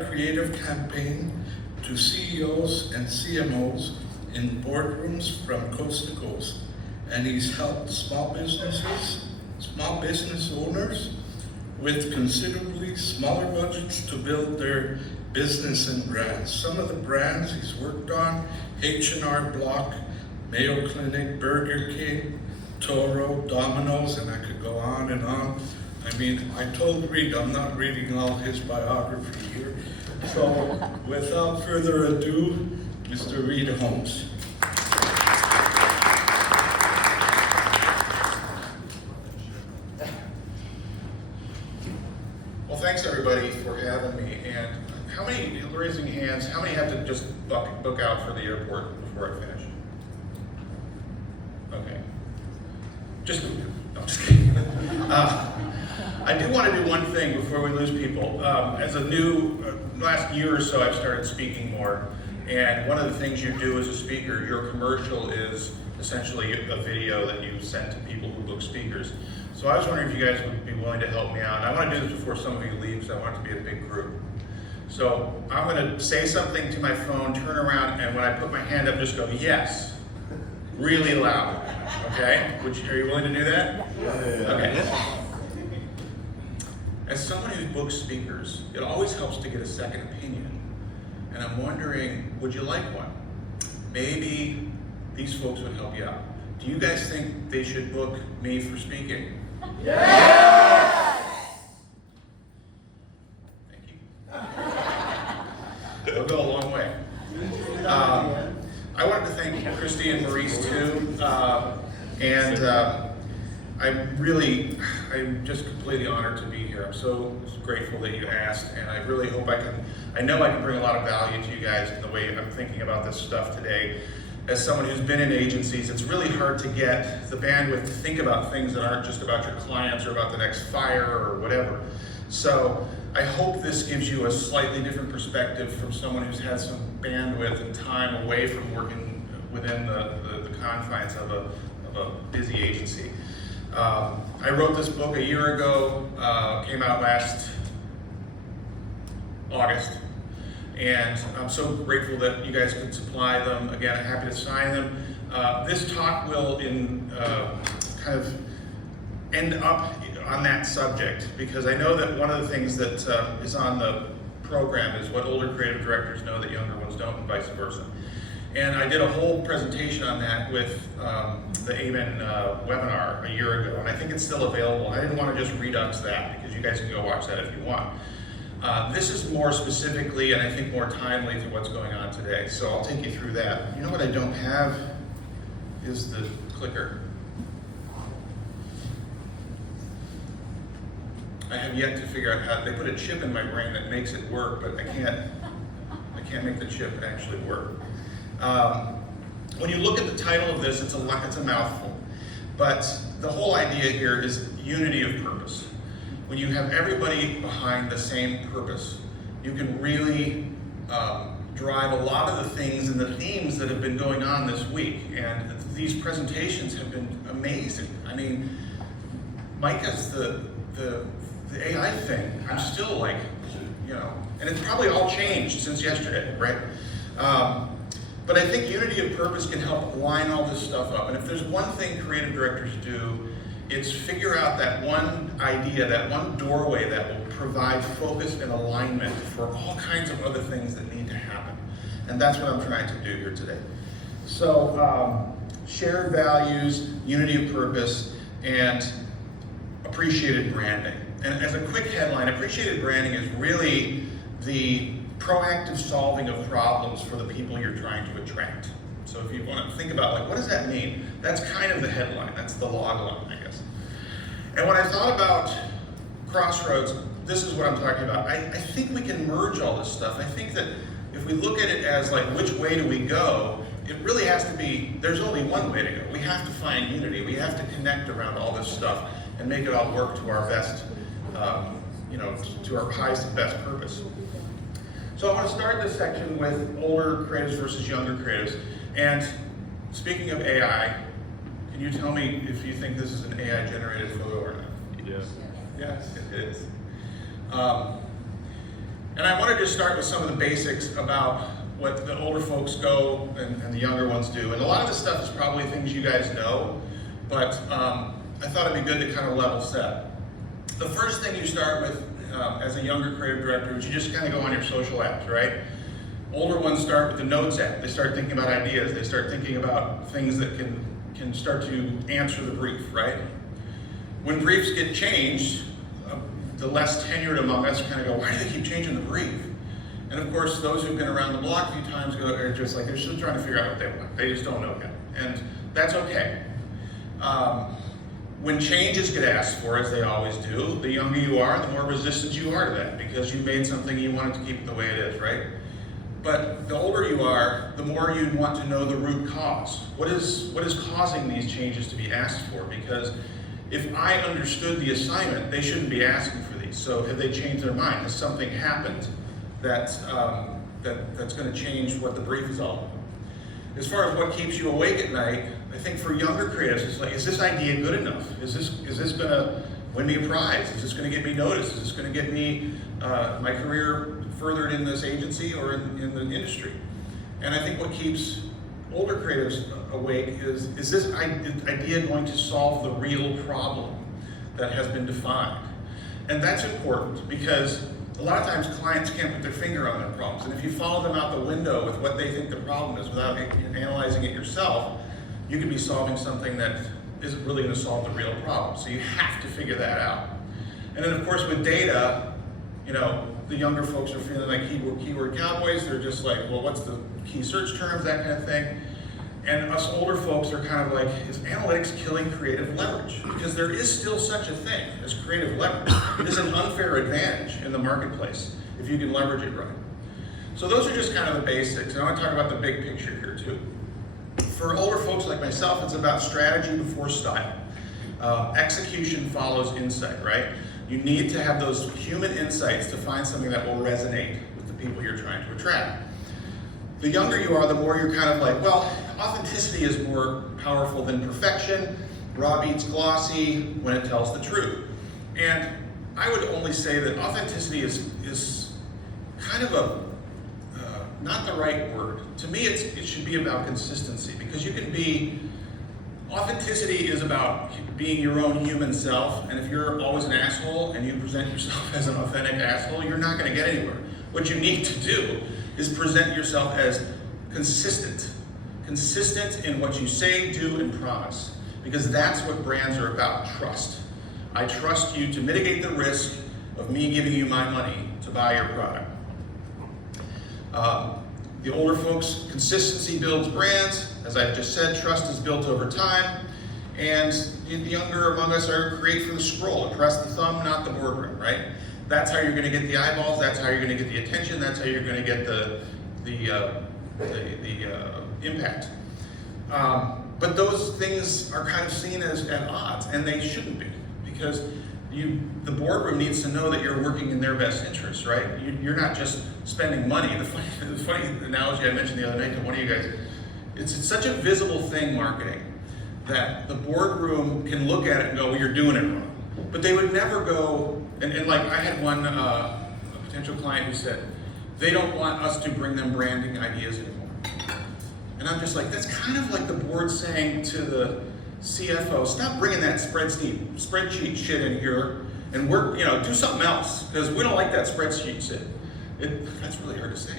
a creative campaign to CEOs and CMOs in boardrooms from coast to coast. And he's helped small business owners with considerably smaller budgets to build their business and brands. Some of the brands he's worked on: H&R Block, Mayo Clinic, Burger King, Toro, Domino's, and I could go on and on. I mean, I told Reid I'm not reading all his biography here. So without further ado, Mr. REID HOLMES. Well, thanks everybody for having me. And how many, raising hands, how many have to just book out for the airport before I finish? Okay. No, I'm just kidding. I do want to do one thing before we lose people. As a new, last year or so, I've started speaking more. And one of the things you do as a speaker, your commercial is essentially a video that you send to people who book speakers. So I was wondering if you guys would be willing to help me out. And I want to do this before some of you leave, because I want it to be a big group. So I'm going to say something to my phone, turn around, and when I put my hand up, just go, yes, really loud, okay? Are you willing to do that? Okay. As someone who books speakers, it always helps to get a second opinion. And I'm wondering, would you like one? Maybe these folks would help you out. Do you guys think they should book me for speaking? Yes! Thank you. It'll go a long way. I wanted to thank Christy and Maurice too. I'm just completely honored to be here. I'm so grateful that you asked, and I really hope I know I can bring a lot of value to you guys in the way I'm thinking about this stuff today. As someone who's been in agencies, it's really hard to get the bandwidth to think about things that aren't just about your clients or about the next fire or whatever. So I hope this gives you a slightly different perspective from someone who's had some bandwidth and time away from working within the confines of a busy agency. I wrote this book a year ago, came out last August. And I'm so grateful that you guys could supply them. Again, I'm happy to sign them. This talk will kind of end up on that subject, because I know that one of the things that is on the program is what older creative directors know that younger ones don't, and vice versa. And I did a whole presentation on that with the AMIN webinar a year ago, and I think it's still available. I didn't want to just redux that, because you guys can go watch that if you want. This is more specifically, and I think more timely to what's going on today. So I'll take you through that. You know what I don't have is the clicker. I have yet to figure out how, they put a chip in my brain that makes it work, but I can't make the chip actually work. When you look at the title of this, it's a mouthful. But the whole idea here is unity of purpose. When you have everybody behind the same purpose, you can really drive a lot of the things and the themes that have been going on this week. And these presentations have been amazing. I mean, Micah's the AI thing. I'm still like, and it's probably all changed since yesterday, right? But I think unity of purpose can help line all this stuff up. And if there's one thing creative directors do, it's figure out that one idea, that one doorway that will provide focus and alignment for all kinds of other things that need to happen. And that's what I'm trying to do here today. So, shared values, unity of purpose, and appreciated branding. And as a quick headline, appreciated branding is really the proactive solving of problems for the people you're trying to attract. So if you want to think about, like, what does that mean? That's kind of the headline. That's the log line, I guess. And when I thought about Crossroads, this is what I'm talking about. I think we can merge all this stuff. I think that if we look at it as, like, which way do we go, it really has to be, there's only one way to go. We have to find unity. We have to connect around all this stuff and make it all work to our best, to our highest and best purpose. So I want to start this section with older creatives versus younger creatives. And speaking of AI, can you tell me if you think this is an AI-generated photo or not? Yes. Yes, it is. And I want to just start with some of the basics about what the older folks go and the younger ones do. And a lot of this stuff is probably things you guys know, but I thought it'd be good to kind of level set. The first thing you start with as a younger creative director is you just kind of go on your social apps, right? Older ones start with the Notes app. They start thinking about ideas. They start thinking about things that can start to answer the brief, right? When briefs get changed, the less tenured among us kind of go, why do they keep changing the brief? And of course, those who've been around the block a few times are just like, they're still trying to figure out what they want. They just don't know yet. And that's okay. When changes get asked for, as they always do, the younger you are, the more resistant you are to that, because you made something and you wanted to keep it the way it is, right? But the older you are, the more you want to know the root cause. What is causing these changes to be asked for? Because if I understood the assignment, they shouldn't be asking for these. So have they changed their mind? Has something happened that's going to change what the brief is all about? As far as what keeps you awake at night, I think for younger creatives, it's like, is this idea good enough? Is this going to win me a prize? Is this going to get me noticed? Is this going to get me my career furthered in this agency or in the industry? And I think what keeps older creatives awake is this idea going to solve the real problem that has been defined? And that's important because a lot of times clients can't put their finger on their problems. And if you follow them out the window with what they think the problem is without analyzing it yourself, you could be solving something that isn't really going to solve the real problem. So you have to figure that out. And then of course with data, the younger folks are feeling like keyword cowboys. They're just like, well, what's the key search terms, that kind of thing. And us older folks are kind of like, is analytics killing creative leverage? Because there is still such a thing as creative leverage. It is an unfair advantage in the marketplace if you can leverage it right. So those are just kind of the basics. And I want to talk about the big picture here too. For older folks like myself, it's about strategy before style. Execution follows insight, right? You need to have those human insights to find something that will resonate with the people you're trying to attract. The younger you are, the more you're kind of like, well, authenticity is more powerful than perfection. Raw beats glossy when it tells the truth. And I would only say that authenticity is kind of not the right word. To me, it should be about consistency, because you can be, authenticity is about being your own human self, and if you're always an asshole and you present yourself as an authentic asshole, you're not going to get anywhere. What you need to do is present yourself as consistent in what you say, do, and promise, because that's what brands are about, trust. I trust you to mitigate the risk of me giving you my money to buy your product. The older folks, consistency builds brands. As I've just said, trust is built over time. And the younger among us are create from the scroll. Press the thumb, not the boardroom, right? That's how you're going to get the eyeballs. That's how you're going to get the attention. That's how you're going to get the impact. But those things are kind of seen as at odds, and they shouldn't be, because the boardroom needs to know that you're working in their best interests, right? You're not just spending money. The funny analogy I mentioned the other night to one of you guys, it's such a visible thing, marketing, that the boardroom can look at it and go, well, you're doing it wrong. But they would never go, and like I had one a potential client who said, they don't want us to bring them branding ideas anymore. And I'm just like, that's kind of like the board saying to the CFO, stop bringing that spreadsheet shit in here and work, do something else, because we don't like that spreadsheet shit. That's really hard to say.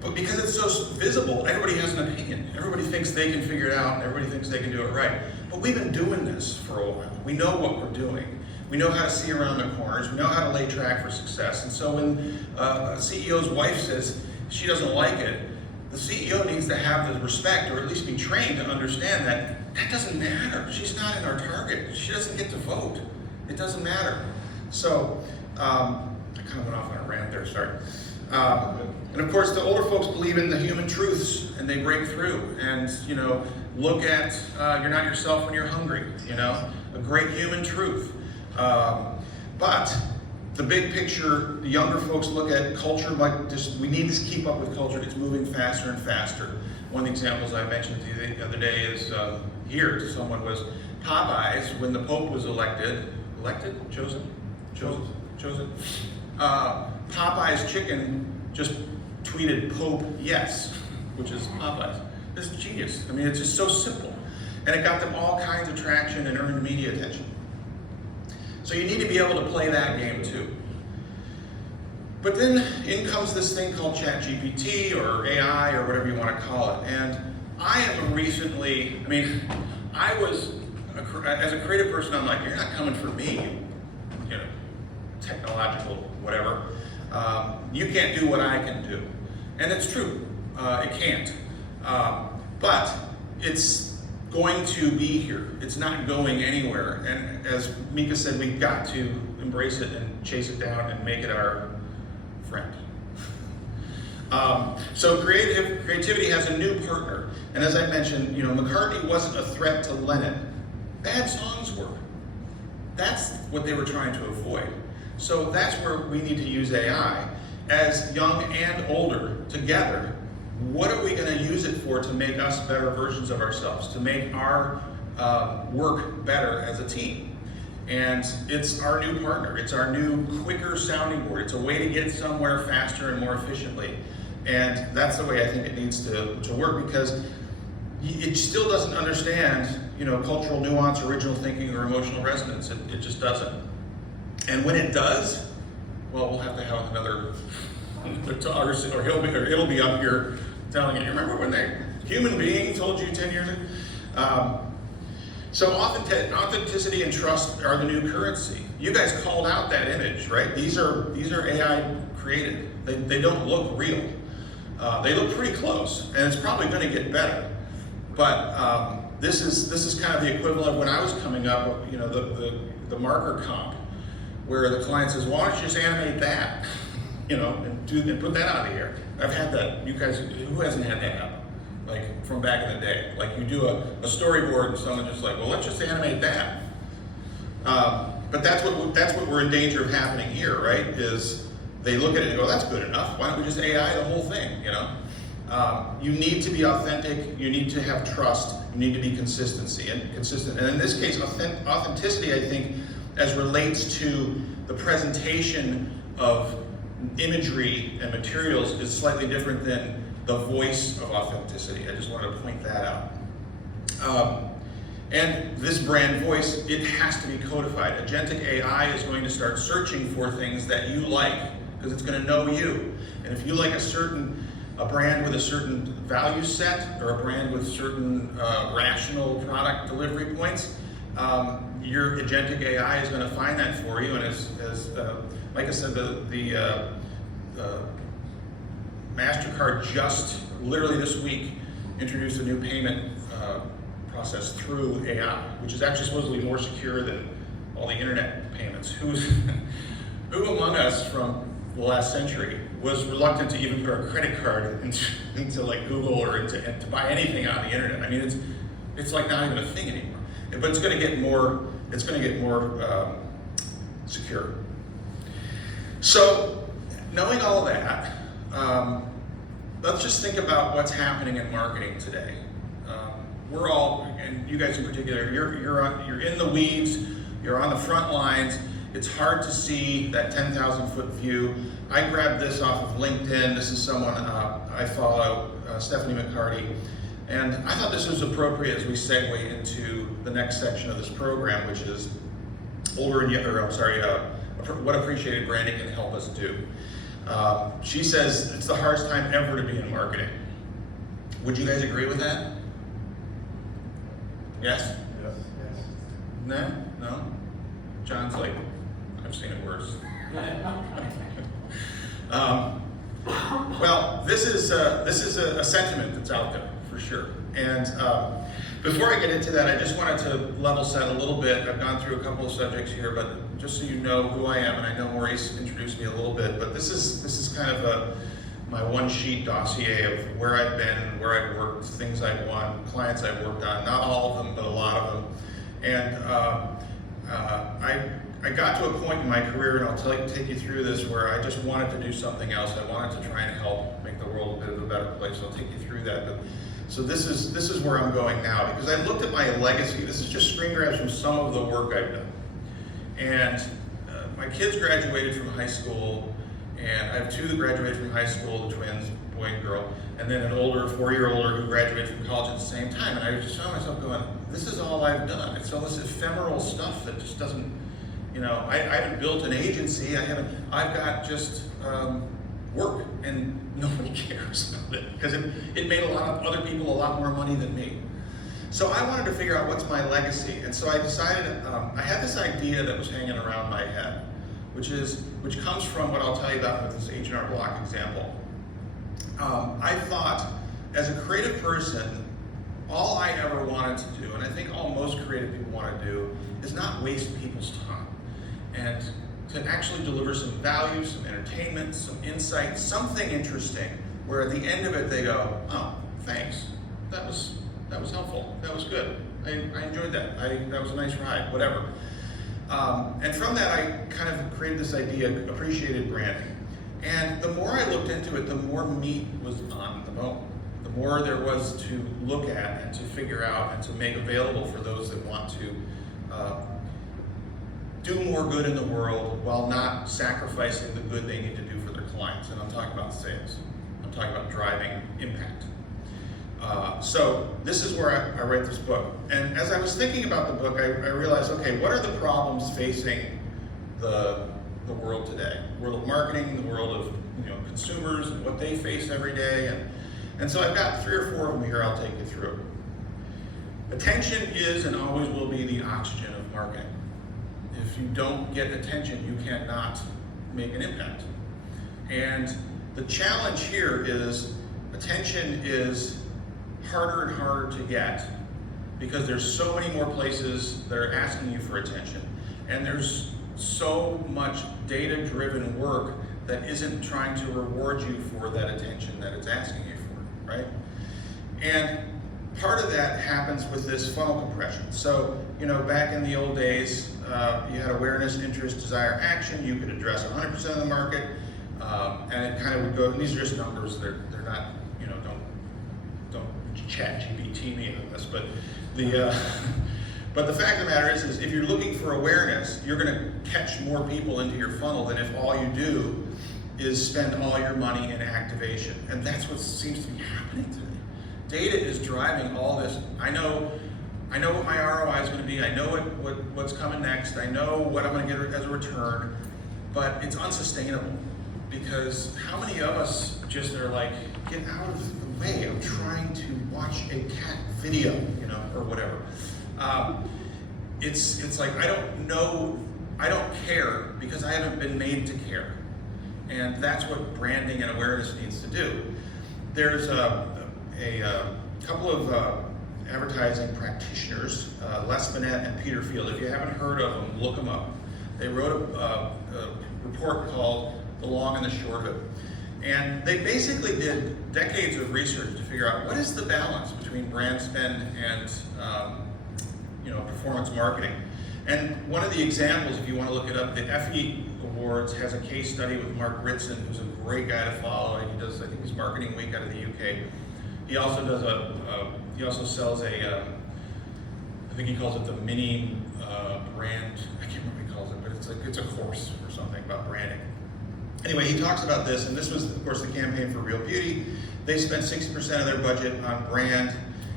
But because it's so visible, everybody has an opinion. Everybody thinks they can figure it out, and everybody thinks they can do it right. But we've been doing this for a while. We know what we're doing. We know how to see around the corners. We know how to lay track for success. And so when a CEO's wife says she doesn't like it, the CEO needs to have the respect, or at least be trained to understand that that doesn't matter. She's not in our target. She doesn't get to vote. It doesn't matter. So, I kind of went off on a rant there, sorry. And of course, the older folks believe in the human truths, and they break through. And, look at, you're not yourself when you're hungry, a great human truth. But the big picture, the younger folks look at culture like just, we need to keep up with culture. It's moving faster and faster. One of the examples I mentioned to you the other day is here to someone was Popeyes when the Pope was chosen. Popeye's Chicken just tweeted Pope yes, which is Popeye's. This is genius. I mean, it's just so simple. And it got them all kinds of traction and earned media attention. So you need to be able to play that game too. But then in comes this thing called ChatGPT or AI or whatever you want to call it. And I am recently, I mean, I was, as a creative person, I'm like, you're not coming for me, you know, technological whatever. You can't do what I can do. And it's true, it can't. But it's going to be here. It's not going anywhere. And as Mika said, we've got to embrace it and chase it down and make it our friend. So creativity has a new partner. And as I mentioned, you know, McCartney wasn't a threat to Lennon. Bad songs were. That's what they were trying to avoid. So that's where we need to use AI. As young and older together, what are we going to use it for to make us better versions of ourselves, to make our work better as a team? And it's our new partner. It's our new quicker sounding board. It's a way to get somewhere faster and more efficiently. And that's the way I think it needs to work, because it still doesn't understand, you know, cultural nuance, original thinking, or emotional resonance. It just doesn't. And when it does, well, we'll have to have another talk, or it'll be up here telling you. Remember when the human being told you 10 years ago? So authenticity and trust are the new currency. You guys called out that image, right? These are AI created. They don't look real. They look pretty close, and it's probably going to get better. But this is kind of the equivalent of when I was coming up. You know, the marker comp, where the client says, "Why don't you just animate that?" You know, and put that out of here. I've had that. You guys, who hasn't had that happen? Like from back in the day, like you do a storyboard and someone just like, well, let's just animate that. But that's what we're in danger of happening here, right? Is they look at it and go, that's good enough. Why don't we just AI the whole thing? You know, you need to be authentic. You need to have trust. You need to be consistent. And in this case, authenticity, I think, as relates to the presentation of imagery and materials, is slightly different than the voice of authenticity. I just wanted to point that out. And this brand voice, it has to be codified. Agentic AI is going to start searching for things that you like, because it's going to know you. And if you like a brand with a certain value set, or a brand with certain rational product delivery points, your agentic AI is going to find that for you. And as Micah said, the MasterCard just literally this week introduced a new payment process through AI, which is actually supposedly more secure than all the internet payments. Who among us from the last century was reluctant to even put our credit card into like Google or to buy anything on the internet? I mean, it's like not even a thing anymore. But it's going to get more. It's going to get more secure. So, knowing all that, let's just think about what's happening in marketing today. We're all, and you guys in particular, you're in the weeds, you're on the front lines. It's hard to see that 10,000-foot view. I grabbed this off of LinkedIn. This is someone I follow, Stephanie McCarty, and I thought this was appropriate as we segue into the next section of this program, which is what appreciated branding can help us do. She says it's the hardest time ever to be in marketing. Would you guys agree with that? Yes? Yes. No? No? John's like, I've seen it worse. Well, this is a sentiment that's out there for sure. And before I get into that, I just wanted to level set a little bit. I've gone through a couple of subjects here, but just so you know who I am, and I know Maurice introduced me a little bit, but this is kind of my one-sheet dossier of where I've been, where I've worked, things I've won, clients I've worked on, not all of them, but a lot of them. And I got to a point in my career, and I'll take you through this, where I just wanted to do something else. I wanted to try and help make the world a bit of a better place. I'll take you through that. But, so this is where I'm going now, because I looked at my legacy. This is just screen grabs from some of the work I've done. And my kids graduated from high school, and I have two that graduated from high school, the twins, boy and girl, and then an older, 4-year-older who graduated from college at the same time. And I just found myself going, this is all I've done. It's all this ephemeral stuff that just doesn't, you know, I haven't built an agency. I've got just work, and nobody cares about it because it made a lot of other people a lot more money than me. So I wanted to figure out what's my legacy, and so I decided, I had this idea that was hanging around my head, which comes from what I'll tell you about with this H&R Block example. I thought, as a creative person, all I ever wanted to do, and I think all most creative people want to do, is not waste people's time, and to actually deliver some value, some entertainment, some insight, something interesting, where at the end of it they go, oh, thanks, that was helpful, that was good, I enjoyed that, that was a nice ride, whatever. And from that I kind of created this idea, appreciated branding. And the more I looked into it, the more meat was on the bone. The more there was to look at and to figure out and to make available for those that want to do more good in the world while not sacrificing the good they need to do for their clients. And I'm talking about sales. I'm talking about driving impact. So this is where I write this book. And as I was thinking about the book, I realized, okay, what are the problems facing the world today? The world of marketing, the world of consumers, and what they face every day. And so I've got 3 or 4 of them here I'll take you through. Attention is and always will be the oxygen of marketing. If you don't get attention, you cannot make an impact. And the challenge here is attention is harder and harder to get because there's so many more places that are asking you for attention. And there's so much data-driven work that isn't trying to reward you for that attention that it's asking you for, right? And part of that happens with this funnel compression. So, back in the old days, you had awareness, interest, desire, action. You could address 100% of the market, and it kind of would go, and these are just numbers, they're not, don't chat GPT me on this, but the fact of the matter is if you're looking for awareness, you're gonna catch more people into your funnel than if all you do is spend all your money in activation. And that's what seems to be happening today. Data is driving all this. I know what my ROI is gonna be, I know what's coming next, I know what I'm gonna get as a return, but it's unsustainable because how many of us just are like, get out of the way, I'm trying to watch a cat video, or whatever. It's like, I don't care because I haven't been made to care. And that's what branding and awareness needs to do. There's a couple of advertising practitioners, Les Binet and Peter Field. If you haven't heard of them, look them up. They wrote a report called The Long and the Short of It. And they basically did decades of research to figure out what is the balance between brand spend and performance marketing. And one of the examples, if you want to look it up, the FE Awards has a case study with Mark Ritson, who's a great guy to follow. He does, I think he's Marketing Week out of the UK. He also does he also sells I think he calls it the mini brand, I can't remember what he calls it, but it's a course or something about branding. Anyway, he talks about this, and this was, of course, the campaign for Real Beauty. They spent 60% of their budget on brand,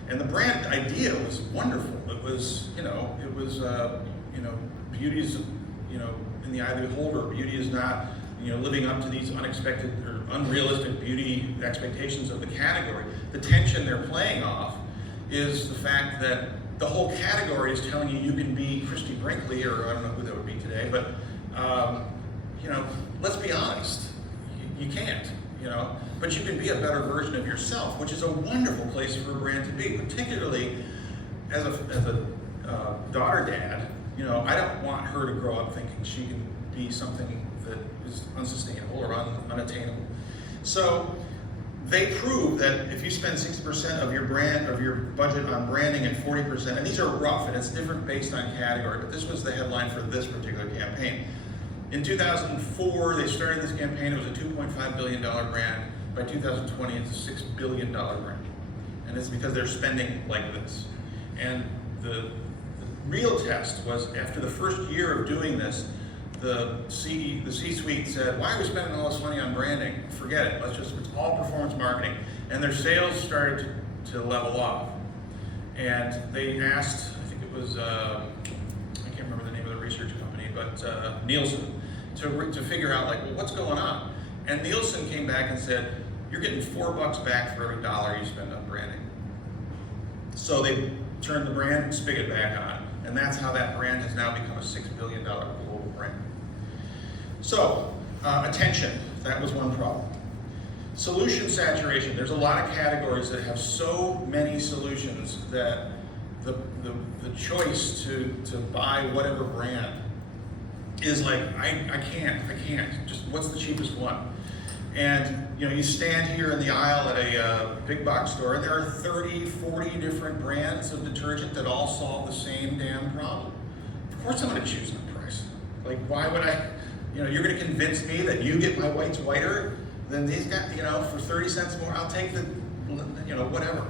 and the brand idea was wonderful. It was, beauty is, in the eye of the beholder. Beauty is not, living up to these unexpected or unrealistic beauty expectations of the category. The tension they're playing off is the fact that the whole category is telling you can be Christy Brinkley, or I don't know who that would be today, but let's be honest, you can't, but you can be a better version of yourself, which is a wonderful place for a brand to be, particularly as a daughter dad. I don't want her to grow up thinking she can be something that is unsustainable or unattainable. So they prove that if you spend 60% of your budget on branding and 40%, and these are rough and it's different based on category, but this was the headline for this particular campaign. In 2004, they started this campaign. It was a $2.5 billion brand. By 2020, it's a $6 billion brand. And it's because they're spending like this. And the real test was after the first year of doing this, the C-suite said, why are we spending all this money on branding? Forget it, it's all performance marketing. And their sales started to level off. And they asked, I think it was, I can't remember the name of the research company, but Nielsen, to figure out like, well, what's going on? And Nielsen came back and said, you're getting $4 back for every dollar you spend on branding. So they turned the brand spigot back on, and that's how that brand has now become a $6 billion global brand. So, attention, that was one problem. Solution saturation, there's a lot of categories that have so many solutions that the choice to buy whatever brand is like, I can't, just what's the cheapest one? And you stand here in the aisle at a big box store and there are 30, 40 different brands of detergent that all solve the same damn problem. Of course I'm gonna choose the price. Like why would I, you're gonna convince me that you get my whites whiter than these guys, for 30 cents more, I'll take the, whatever.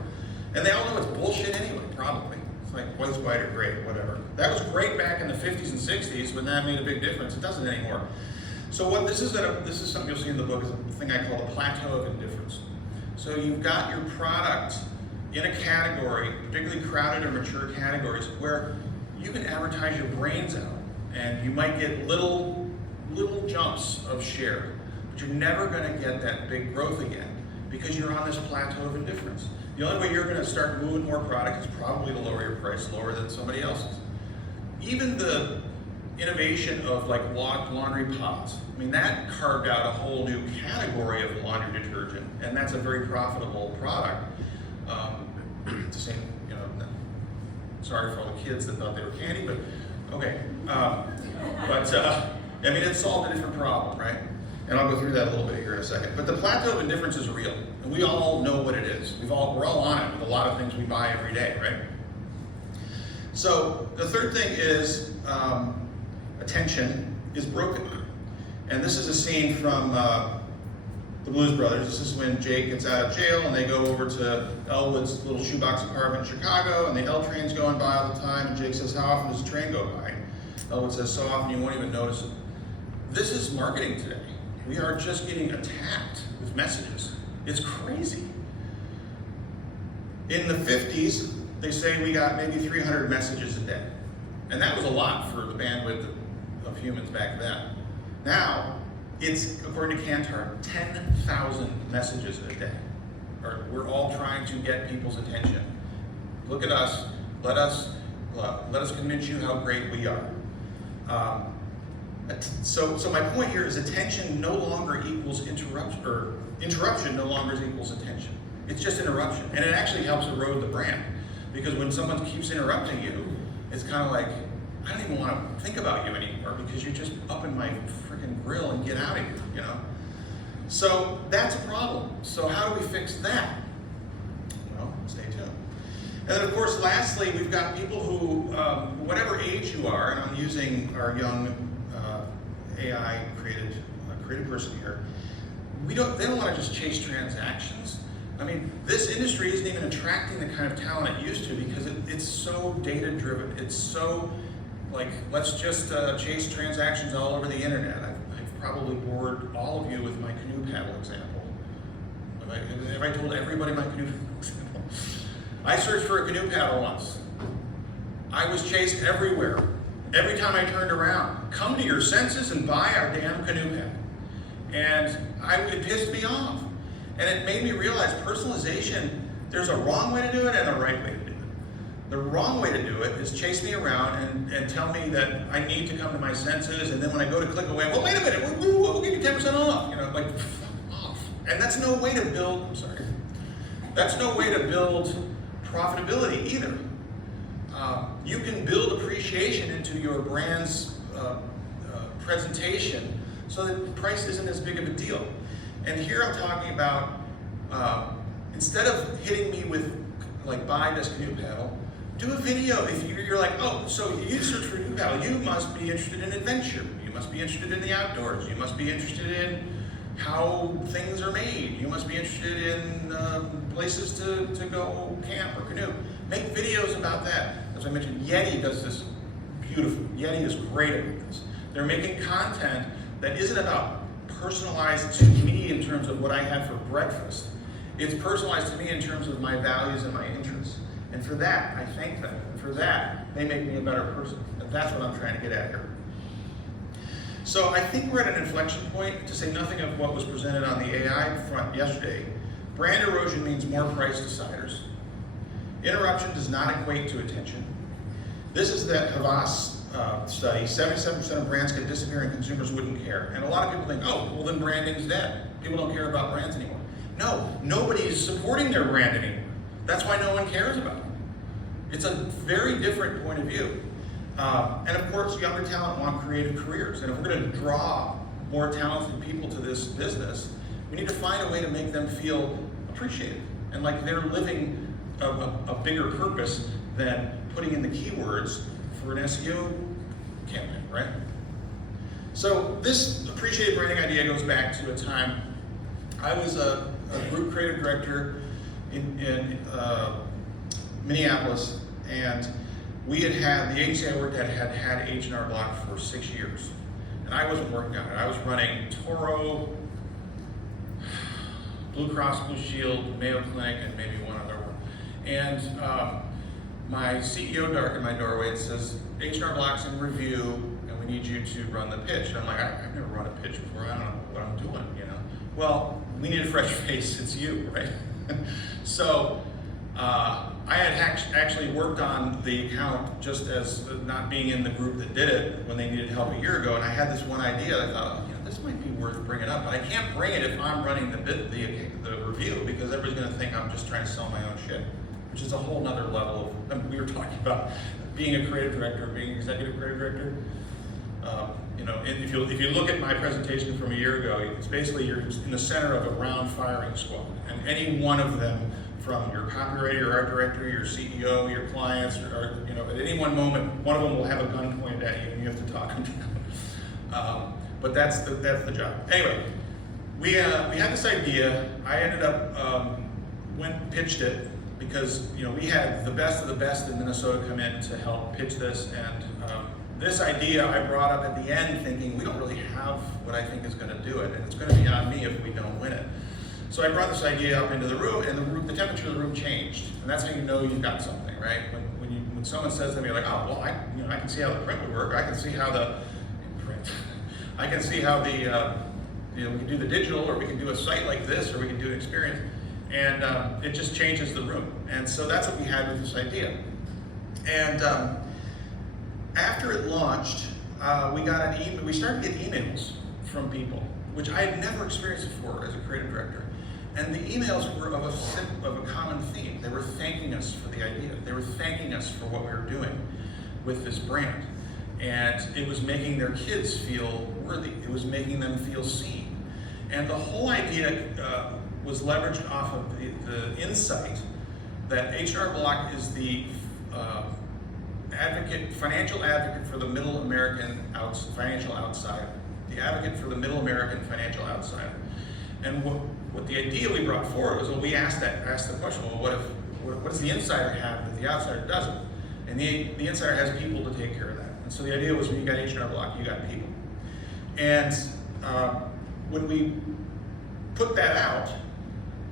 And they all know it's bullshit anyway, probably. It's like white's whiter, great, whatever. That was great back in the 50s and 60s when that made a big difference. It doesn't anymore. So what this is something you'll see in the book, is a thing I call the plateau of indifference. So you've got your product in a category, particularly crowded or mature categories, where you can advertise your brains out and you might get little jumps of share, but you're never gonna get that big growth again because you're on this plateau of indifference. The only way you're gonna start moving more product is probably to lower your price lower than somebody else's. Even the innovation of like laundry pods. I mean, that carved out a whole new category of laundry detergent, and that's a very profitable product. It's the same, sorry for all the kids that thought they were candy, but okay. I mean, it solved a different problem, right? And I'll go through that a little bit here in a second. But the plateau of indifference is real, and we all know what it is. We're all on it with a lot of things we buy every day, right? So the third thing is attention is broken. And this is a scene from the Blues Brothers. This is when Jake gets out of jail and they go over to Elwood's little shoebox apartment in Chicago, and the L train's going by all the time, and Jake says, how often does the train go by? Elwood says, so often you won't even notice it. This is marketing today. We are just getting attacked with messages. It's crazy. In the 50s, they say we got maybe 300 messages a day. And that was a lot for the bandwidth of humans back then. Now, it's, according to Kantar, 10,000 messages a day. We're all trying to get people's attention. Look at us, let us convince you how great we are. So my point here is attention no longer equals interruption, or interruption no longer equals attention. It's just interruption, and it actually helps erode the brand. Because when someone keeps interrupting you, it's kind of like, I don't even want to think about you anymore because you're just up in my freaking grill and get out of here, So that's a problem. So how do we fix that? Well, stay tuned. And then of course, lastly, we've got people who, whatever age you are, and I'm using our young AI created person here, they don't want to just chase transactions. I mean, this industry isn't even attracting the kind of talent it used to because it's so data-driven. It's so like, let's just chase transactions all over the internet. I've probably bored all of you with my canoe paddle example. Have I told everybody my canoe paddle example? I searched for a canoe paddle once. I was chased everywhere. Every time I turned around, come to your senses and buy our damn canoe paddle. And it pissed me off. And it made me realize personalization, there's a wrong way to do it and a right way to do it. The wrong way to do it is chase me around and tell me that I need to come to my senses, and then when I go to click away, well, wait a minute, we'll give you 10% off. Like, fuck off. And that's no way to build, that's no way to build profitability either. You can build appreciation into your brand's presentation so that price isn't as big of a deal. And here I'm talking about, instead of hitting me with, like, buy this canoe paddle, do a video. If you're like, oh, so you search for a canoe paddle, you must be interested in adventure. You must be interested in the outdoors. You must be interested in how things are made. You must be interested in places to go camp or canoe. Make videos about that. As I mentioned, Yeti does this beautifully. Yeti is great at this. They're making content that isn't about personalized to me in terms of what I had for breakfast. It's personalized to me in terms of my values and my interests. And for that, I thank them. And for that, they make me a better person. And that's what I'm trying to get at here. So I think we're at an inflection point, to say nothing of what was presented on the AI front yesterday. Brand erosion means more price deciders. Interruption does not equate to attention. This is that Havas study. 77% of brands could disappear and consumers wouldn't care. And a lot of people think, oh, well then branding's dead. People don't care about brands anymore. No, nobody is supporting their brand anymore. That's why no one cares about it. It's a very different point of view. And of course, younger talent want creative careers. And if we're going to draw more talented people to this business, we need to find a way to make them feel appreciated and like they're living a bigger purpose than putting in the keywords for an SEO campaign, right? So this appreciated branding idea goes back to a time I was a group creative director in Minneapolis, and we had the agency I worked at had H&R Block for 6 years, and I wasn't working on it. I was running Toro, Blue Cross Blue Shield, Mayo Clinic, and maybe one other one. And my CEO darkened my doorway and says, H&R Block's in review, and we need you to run the pitch. And I'm like, I've never run a pitch before. I don't know what I'm doing, you know. Well, we need a fresh face. It's you, right? So I had actually worked on the account just as not being in the group that did it when they needed help a year ago, and I had this one idea. I thought, you know, this might be worth bringing up, but I can't bring it if I'm running the review, because everybody's going to think I'm just trying to sell my own shit, which is a whole nother level of, I mean, we were talking about being a creative director, being an executive creative director. You know, if you look at my presentation from a year ago, it's basically you're in the center of a round firing squad, and any one of them, from your copywriter, your art director, your CEO, your clients, or you know, at any one moment, one of them will have a gun pointed at you, and you have to talk them down. But that's the job. Anyway, we had this idea. I ended up pitched it because you know we had the best of the best in Minnesota come in to help pitch this, and this idea I brought up at the end, thinking we don't really have what I think is going to do it, and it's going to be on me if we don't win it. So I brought this idea up into the room, and the temperature of the room changed, and that's how you know you've got something, right? When someone says to me like, oh well, I can see how the print would work. I can see how the we can do the digital, or we can do a site like this, or we can do an experience, and it just changes the room. And so that's what we had with this idea. And after it launched, we started to get emails from people, which I had never experienced before as a creative director. And the emails were of a common theme. They were thanking us for the idea. They were thanking us for what we were doing with this brand. And it was making their kids feel worthy. It was making them feel seen. And the whole idea was leveraged off of the insight that H&R Block is the financial advocate for the middle American financial outsider. The advocate for the middle American financial outsider. And what the idea we brought forward was, well, we asked the question, well, what does the insider have that the outsider doesn't? And the insider has people to take care of that. And so the idea was, when you got H&R Block, you got people. And when we put that out,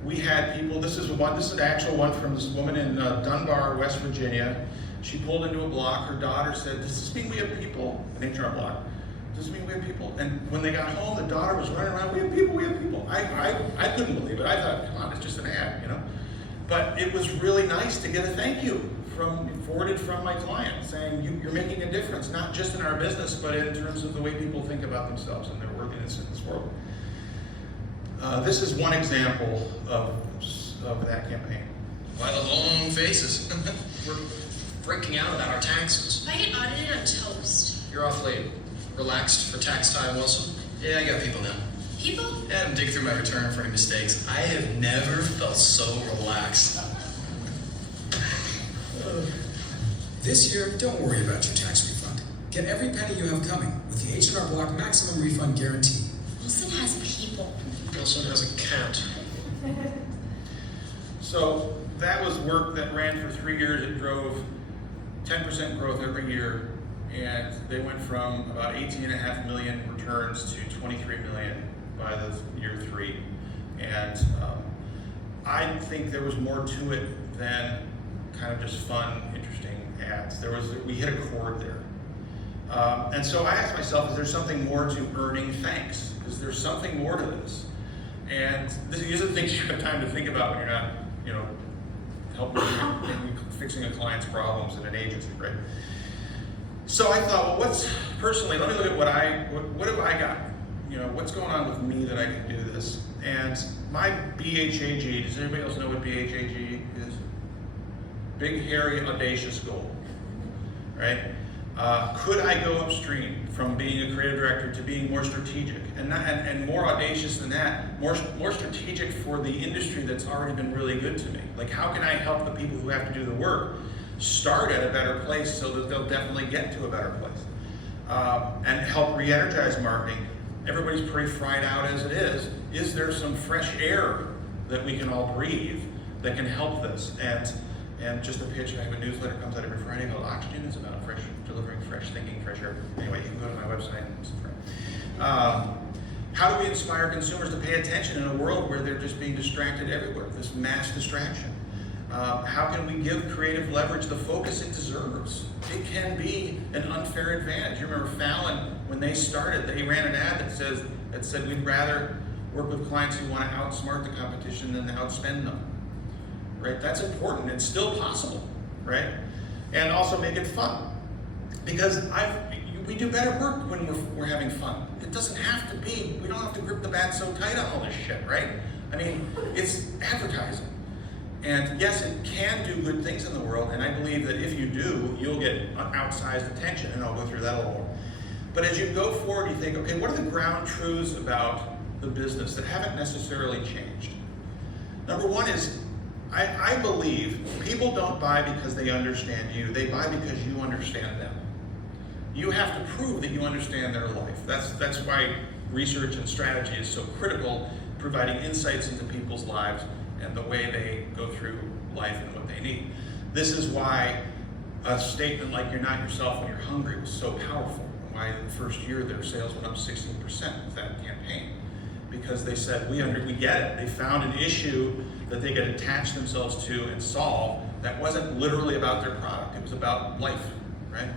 we had people, this is an actual one from this woman in Dunbar, West Virginia. She pulled into a block. Her daughter said, does this mean we have people? An HR block. Does this mean we have people? And when they got home, the daughter was running around, we have people, we have people. I couldn't believe it. I thought, come on, it's just an ad, you know? But it was really nice to get a thank you forwarded from my client, saying you're making a difference, not just in our business, but in terms of the way people think about themselves and their worthiness in this world. This is one example of that campaign. Why the long faces? We're freaking out about our taxes. If I get audited, I'm toast. You're awfully relaxed for tax time, Wilson. Yeah, I got people now. People? I had them dig through my return for any mistakes. I have never felt so relaxed. This year, don't worry about your tax refund. Get every penny you have coming with the H&R Block Maximum Refund Guarantee. Wilson has people. Wilson has a cat. So that was work that ran for 3 years. It drove 10% growth every year And they went from about 18.5 million returns to 23 million by the year 3. And I think there was more to it than kind of just fun, interesting ads. We hit a chord there. And so I asked myself, is there something more to earning thanks? Is there something more to this? And these are the things you have time to think about when you're not, helping fixing a client's problems in an agency, right? So I thought, well, personally, let me look at what have I got? What's going on with me that I can do this? And my BHAG, does anybody else know what BHAG is? Big, hairy, audacious goal, right? Could I go upstream from being a creative director to being more strategic and more audacious than that, more strategic for the industry that's already been really good to me? Like, how can I help the people who have to do the work start at a better place so that they'll definitely get to a better place? And help re-energize marketing. Everybody's pretty fried out as it is. Is there some fresh air that we can all breathe that can help this? And just a pitch, I have a newsletter that comes out every Friday called Oxygen. It's about delivering fresh thinking, fresh air. Anyway, you can go to my website and subscribe. How do we inspire consumers to pay attention in a world where they're just being distracted everywhere, this mass distraction? How can we give creative leverage the focus it deserves? It can be an unfair advantage. You remember Fallon, when they started, they ran an ad that said we'd rather work with clients who want to outsmart the competition than outspend them. Right? That's important. It's still possible, right? And also make it fun, because we do better work when we're having fun. It doesn't have to be. We don't have to grip the bat so tight on all this shit, right? I mean, it's advertising. And yes, it can do good things in the world, and I believe that if you do, you'll get outsized attention, and I'll go through that a little more. But as you go forward, you think, okay, what are the ground truths about the business that haven't necessarily changed? Number one is, I believe people don't buy because they understand you, they buy because you understand them. You have to prove that you understand their life. That's why research and strategy is so critical, providing insights into people's lives and the way they go through life and what they need. This is why a statement like "you're not yourself when you're hungry" was so powerful, and why in the first year their sales went up 16% with that campaign. Because they said, we get it. They found an issue that they could attach themselves to and solve that wasn't literally about their product, it was about life, right?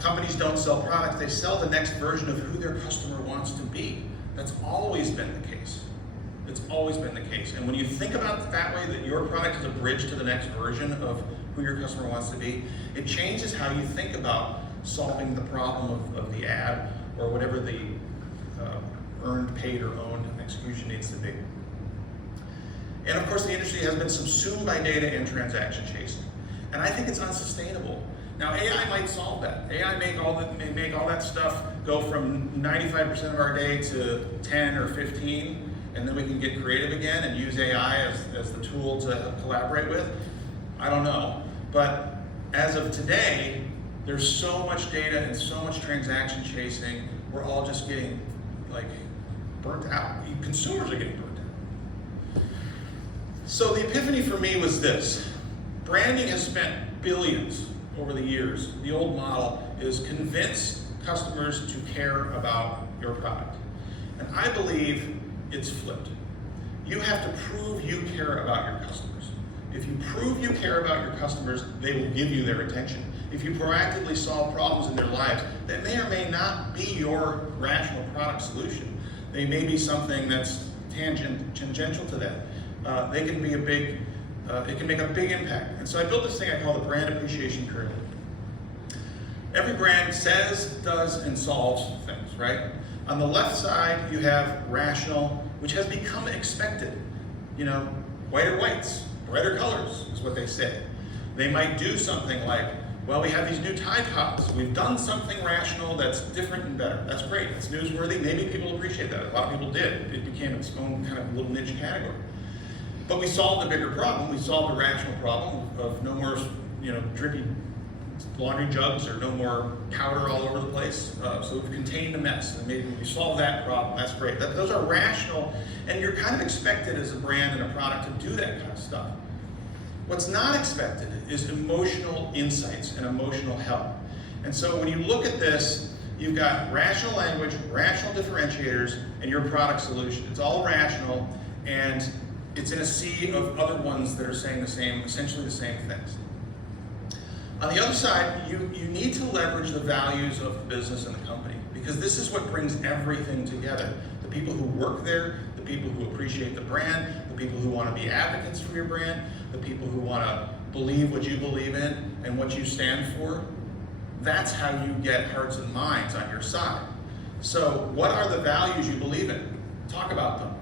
Companies don't sell products, they sell the next version of who their customer wants to be. That's always been the case. It's always been the case. And when you think about it that way, that your product is a bridge to the next version of who your customer wants to be, it changes how you think about solving the problem of the ad or whatever the earned, paid, or owned execution needs to be. And of course, the industry has been subsumed by data and transaction chasing. And I think it's unsustainable. Now, AI might solve that. AI may make all that stuff go from 95% of our day to 10 or 15, and then we can get creative again and use AI as the tool to collaborate with. I don't know. But as of today, there's so much data and so much transaction chasing, we're all just getting burnt out. Consumers are getting burnt out. So the epiphany for me was this. Branding has spent billions over the years. The old model is convince customers to care about your product. And I believe it's flipped. You have to prove you care about your customers. If you prove you care about your customers, they will give you their attention. If you proactively solve problems in their lives that may or may not be your rational product solution, they may be something that's tangential to that. They can be it can make a big impact. And so I built this thing I call the brand appreciation curve. Every brand says, does, and solves things, right? On the left side, you have rational, which has become expected. Whiter whites, brighter colors is what they say. They might do something like, well, we have these new Tide Pods. We've done something rational that's different and better. That's great. It's newsworthy. Maybe people appreciate that. A lot of people did. It became its own kind of little niche category. But we solved a bigger problem. We solved a rational problem of no more, drippy laundry jugs or no more powder all over the place. So we've contained the mess, and maybe we solved that problem. That's great. Those are rational, and you're kind of expected as a brand and a product to do that kind of stuff. What's not expected is emotional insights and emotional help. And so when you look at this, you've got rational language, rational differentiators, and your product solution. It's all rational, and it's in a sea of other ones that are saying essentially the same things. On the other side, you need to leverage the values of the business and the company, because this is what brings everything together. The people who work there, the people who appreciate the brand, the people who want to be advocates for your brand, the people who want to believe what you believe in and what you stand for. That's how you get hearts and minds on your side. So what are the values you believe in? Talk about them.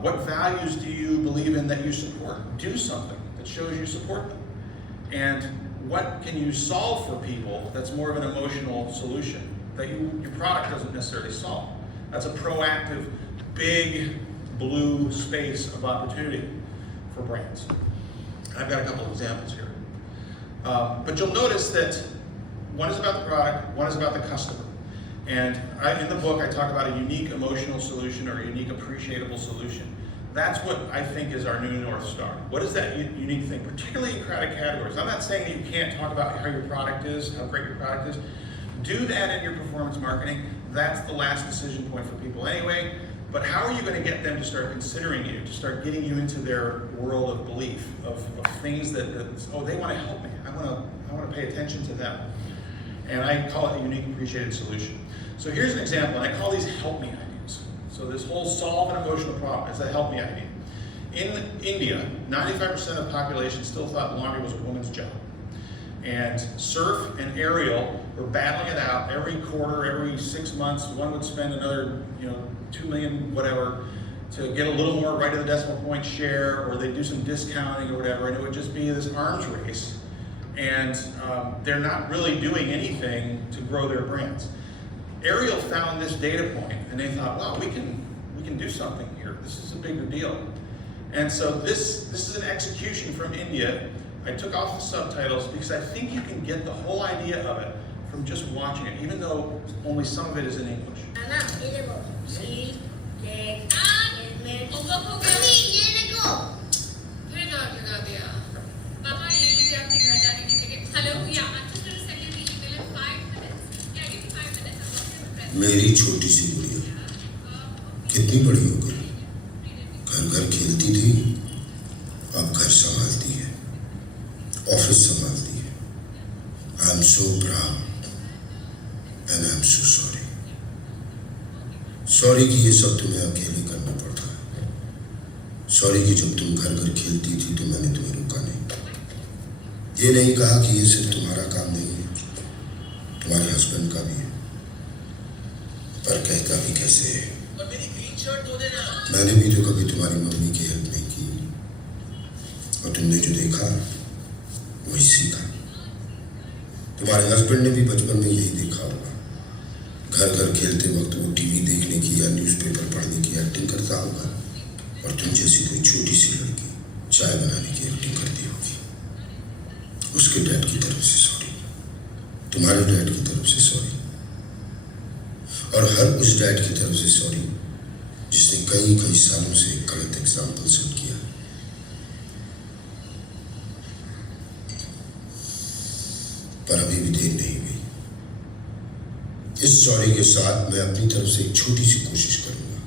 What values do you believe in that you support? Do something that shows you support them. And what can you solve for people that's more of an emotional solution that your product doesn't necessarily solve? That's a proactive, big blue space of opportunity for brands. I've got a couple of examples here. But you'll notice that one is about the product, one is about the customer. And in the book, I talk about a unique emotional solution or a unique appreciable solution. That's what I think is our new North Star. What is that unique thing, particularly in crowded categories? I'm not saying that you can't talk about how your product is, how great your product is. Do that in your performance marketing. That's the last decision point for people anyway. But how are you going to get them to start considering you, to start getting you into their world of belief, of things that oh, they want to help me. I want to pay attention to them. And I call it a unique appreciated solution. So here's an example, and I call these help me ideas. So this whole solve an emotional problem is a help me idea. In India, 95% of the population still thought laundry was a woman's job. And Surf and Ariel were battling it out every quarter, every 6 months. One would spend another, 2 million, whatever, to get a little more right of the decimal point share, or they'd do some discounting or whatever, and it would just be this arms race. And they're not really doing anything to grow their brands. Ariel found this data point, and they thought, wow, we can do something here. This is a bigger deal. And so this is an execution from India. I took off the subtitles because I think you can get the whole idea of it from just watching it, even though only some of it is in English. मेरी छोटी सी गुड़िया कितनी बड़ी हो गई, घर घर खेलती थी, अब घर संभालती है, ऑफिस संभालती है. I am so proud and I am so sorry. Sorry कि ये सब तुम्हें अकेले करना पड़ता है. सॉरी कि जब तुम घर घर खेलती थी तो मैंने तुम्हें रोका नहीं. ये नहीं कहा कि ये सिर्फ तुम्हारा काम नहीं है, तुम्हारे हस्बैंड का भी है. पर कहता भी कैसे है. मैंने भी तो कभी तुम्हारी मम्मी की हेल्प नहीं की, और तुमने जो देखा वही सीखा. तुम्हारे हस्बैंड ने भी बचपन में यही देखा होगा. घर घर खेलते वक्त वो टीवी देखने की या न्यूज़पेपर पढ़ने की एक्टिंग करता होगा, और तुम जैसी कोई छोटी सी लड़की चाय बनाने की एक्टिंग करती होगी. उसके डैड की तरफ से सॉरी, तुम्हारे डैड की तरफ से सॉरी, और हर उस डैड की तरफ से सॉरी जिसने कई सालों से एक गलत एग्जाम्पल सेट किया. पर अभी भी देर नहीं हुई. इस सॉरी के साथ मैं अपनी तरफ से एक छोटी सी कोशिश करूंगा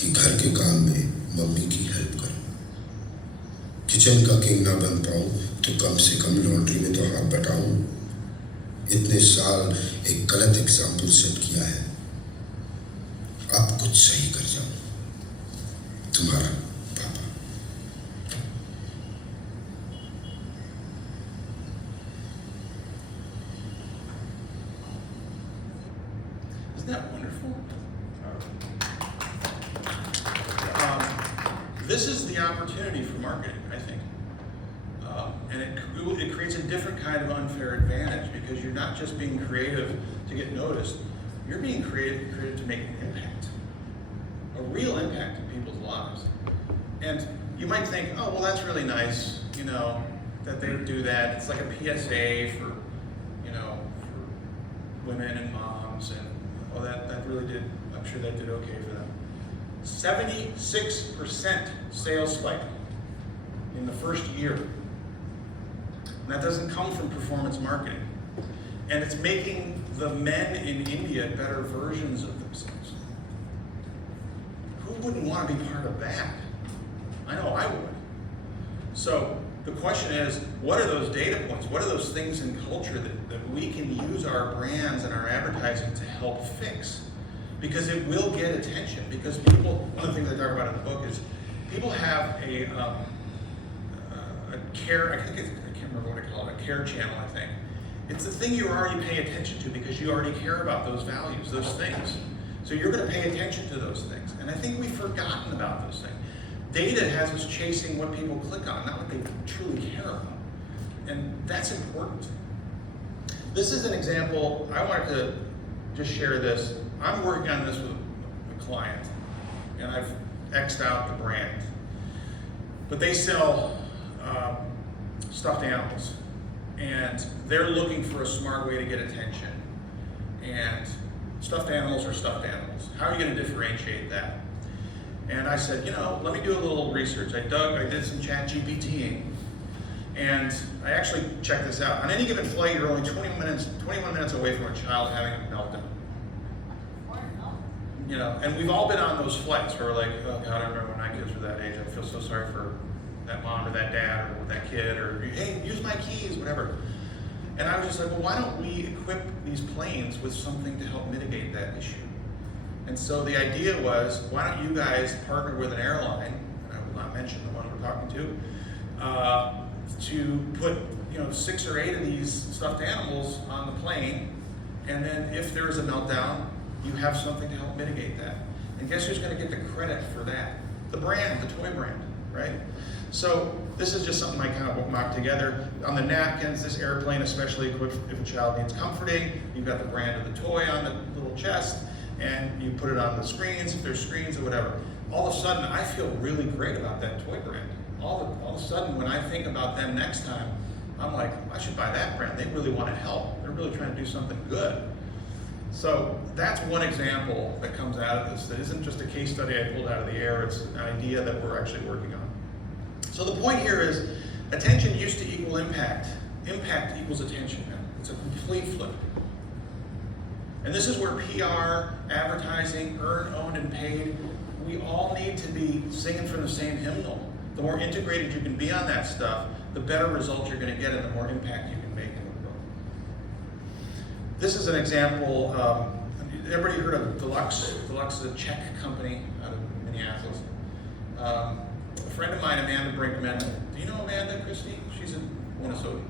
कि घर के काम में मम्मी की हेल्प करूं. किचन का किंग ना बन पाऊं तो कम से कम लॉन्ड्री में तो हाथ बटाऊं. इतने साल एक गलत एग्जाम्पल सेट किया है, अब कुछ सही कर जाऊं. तुम्हारा पापा. Isn't that wonderful? This is the opportunity for marketing, I think. And it creates a different kind of unfair advantage, because you're not just being creative to get noticed, you're being creative to make an impact, a real impact in people's lives. And you might think, oh, well, that's really nice, that they do that. It's like a PSA for women and moms, and oh, that really did, I'm sure that did okay for them. 76% sales spike in the first year. And that doesn't come from performance marketing. And it's making the men in India better versions of themselves. Who wouldn't want to be part of that? I know I would. So the question is, what are those data points? What are those things in culture that we can use our brands and our advertising to help fix? Because it will get attention. Because people, one of the things I talk about in the book is people have a care, I can't remember what I call it, a care channel, I think. It's the thing you already pay attention to because you already care about those values, those things. So you're going to pay attention to those things. And I think we've forgotten about those things. Data has us chasing what people click on, not what they truly care about. And that's important. This is an example, I wanted to just share this. I'm working on this with a client, and I've X'd out the brand. But they sell stuffed animals, and they're looking for a smart way to get attention. And stuffed animals are stuffed animals. How are you going to differentiate that? And I said, you know, let me do a little research. I did some ChatGPTing, and I actually checked this out. On any given flight, you're only 21 minutes away from a child having a meltdown. You know, and we've all been on those flights where we're like, oh God, I remember when my kids were that age. I feel so sorry for that mom or that dad or that kid, or hey, use my keys, whatever. And I was just like, well, why don't we equip these planes with something to help mitigate that issue? And so the idea was, why don't you guys partner with an airline, and I will not mention the one we're talking to put 6 or 8 of these stuffed animals on the plane, and then if there is a meltdown, you have something to help mitigate that. And guess who's going to get the credit for that? The brand, the toy brand, right? So this is just something I kind of mocked together. On the napkins, this airplane especially equipped if a child needs comforting. You've got the brand of the toy on the little chest, and you put it on the screens, if there's screens or whatever. All of a sudden, I feel really great about that toy brand. All of a sudden, when I think about them next time, I'm like, I should buy that brand. They really want to help. They're really trying to do something good. So that's one example that comes out of this. That isn't just a case study I pulled out of the air. It's an idea that we're actually working on. So the point here is, attention used to equal impact. Impact equals attention now. It's a complete flip. And this is where PR, advertising, earned, owned, and paid, we all need to be singing from the same hymnal. The more integrated you can be on that stuff, the better results you're going to get and the more impact you can make in the world. This is an example. Everybody heard of Deluxe? Deluxe is a Czech company out of Minneapolis. A friend of mine, Amanda Brinkman, do you know Amanda, Christy? She's in Minnesota.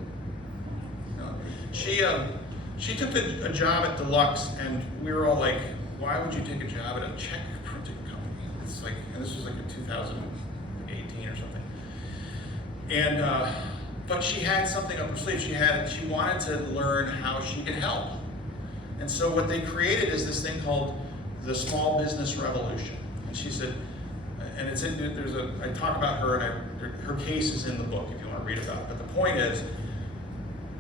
No. She took a job at Deluxe, and we were all like, why would you take a job at a Czech printing company? It's like, and this was like in 2018 or something. And, but she had something up her sleeve. She wanted to learn how she could help. And so what they created is this thing called the Small Business Revolution. And she said, and it's in, I talk about her, and her case is in the book if you want to read about it. But the point is,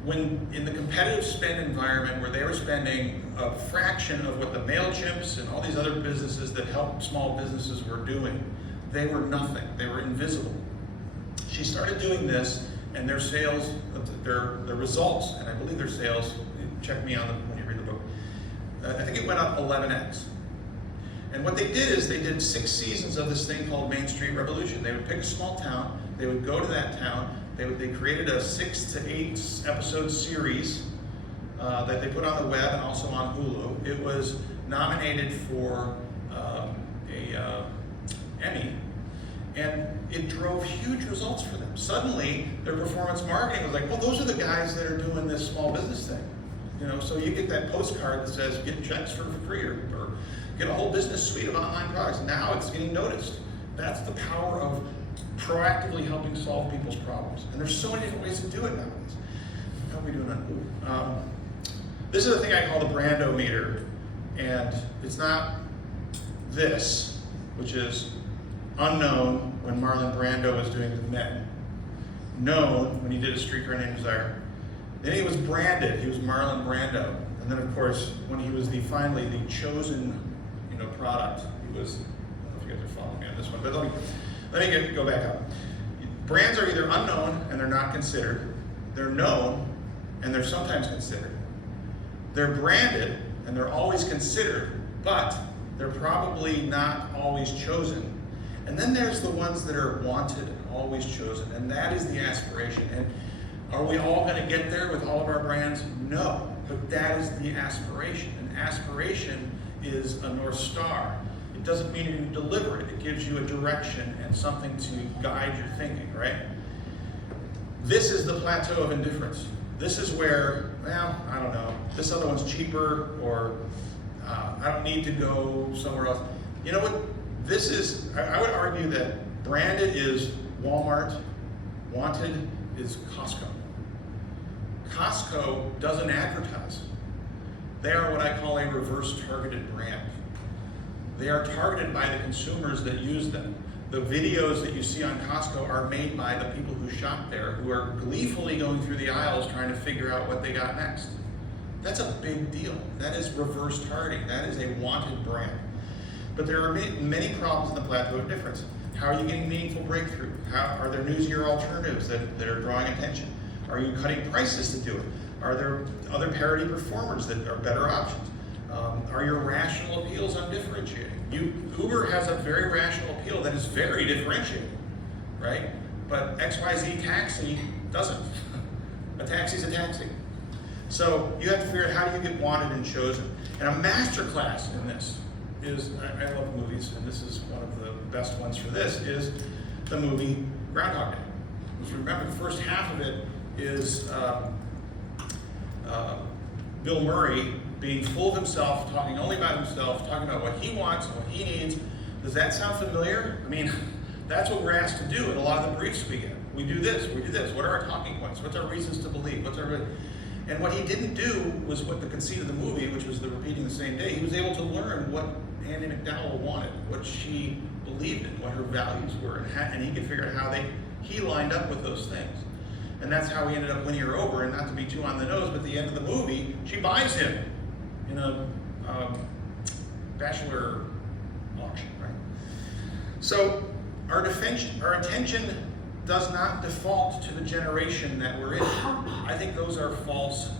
when in the competitive spend environment where they were spending a fraction of what the MailChimps and all these other businesses that help small businesses were doing, they were nothing. They were invisible. She started doing this, and their sales, their results, and I believe their sales, check me on when you read the book, I think it went up 11x. And what they did is they did 6 seasons of this thing called Main Street Revolution. They would pick a small town, they would go to that town, they created a 6 to 8 episode series that they put on the web and also on Hulu. It was nominated for a Emmy, and it drove huge results for them. Suddenly, their performance marketing was like, well, those are the guys that are doing this small business thing. So you get that postcard that says, get checks for free, or get a whole business suite of online products. Now it's getting noticed. That's the power of proactively helping solve people's problems. And there's so many different ways to do it nowadays. How are we doing on this is a thing I call the brandometer. And it's not this, which is unknown when Marlon Brando was doing the Men. Known when he did A Streetcar Named Desire. Then he was branded. He was Marlon Brando. And then, of course, when he was finally the chosen product, he was, I don't know if you guys are following me on this one, but let me go back up. Brands are either unknown and they're not considered. They're known and they're sometimes considered. They're branded and they're always considered, but they're probably not always chosen. And then there's the ones that are wanted and always chosen, and that is the aspiration. And are we all going to get there with all of our brands? No, but that is the aspiration. And aspiration is a North Star. It doesn't mean you deliver it. It gives you a direction and something to guide your thinking, right? This is the plateau of indifference. This is where, well, I don't know, this other one's cheaper, or I don't need to go somewhere else. You know what? This is, I would argue that branded is Walmart, wanted is Costco. Costco doesn't advertise. They are what I call a reverse targeted brand. They are targeted by the consumers that use them. The videos that you see on Costco are made by the people who shop there, who are gleefully going through the aisles trying to figure out what they got next. That's a big deal. That is reverse targeting. That is a wanted brand. But there are many problems in the plateau of difference. How are you getting meaningful breakthrough? Are there newsier alternatives that are drawing attention? Are you cutting prices to do it? Are there other parity performers that are better options? Are your rational appeals undifferentiating? Uber has a very rational appeal that is very differentiating, right? But XYZ taxi doesn't. A taxi's a taxi. So you have to figure out how do you get wanted and chosen. And a masterclass in this is, I love movies, and this is one of the best ones for this, is the movie Groundhog Day. If you remember, the first half of it is Bill Murray being full of himself, talking only about himself, talking about what he wants and what he needs. Does that sound familiar? I mean, that's what we're asked to do in a lot of the briefs we get. We do this, we do this. What are our talking points? What's our reasons to believe? And what he didn't do was what the conceit of the movie, which was the repeating the same day. He was able to learn what Andy McDowell wanted, what she believed in, what her values were, and he could figure out how he lined up with those things. And that's how he ended up winning her over. And not to be too on the nose, but at the end of the movie, she buys him in a bachelor auction, right? So our attention does not default to the generation that we're in. I think those are false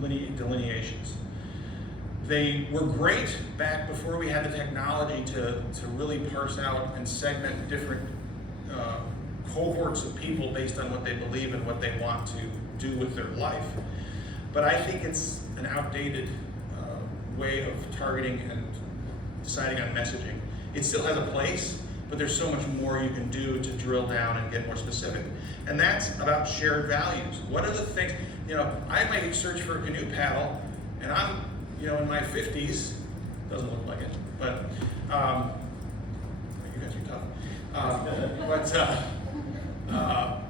delineations. They were great back before we had the technology to really parse out and segment different cohorts of people based on what they believe and what they want to do with their life. But I think it's an outdated way of targeting and deciding on messaging. It still has a place, but there's so much more you can do to drill down and get more specific. And that's about shared values. What are the things, I might search for a canoe paddle, and I'm, in my 50s, doesn't look like it, but you guys are tough.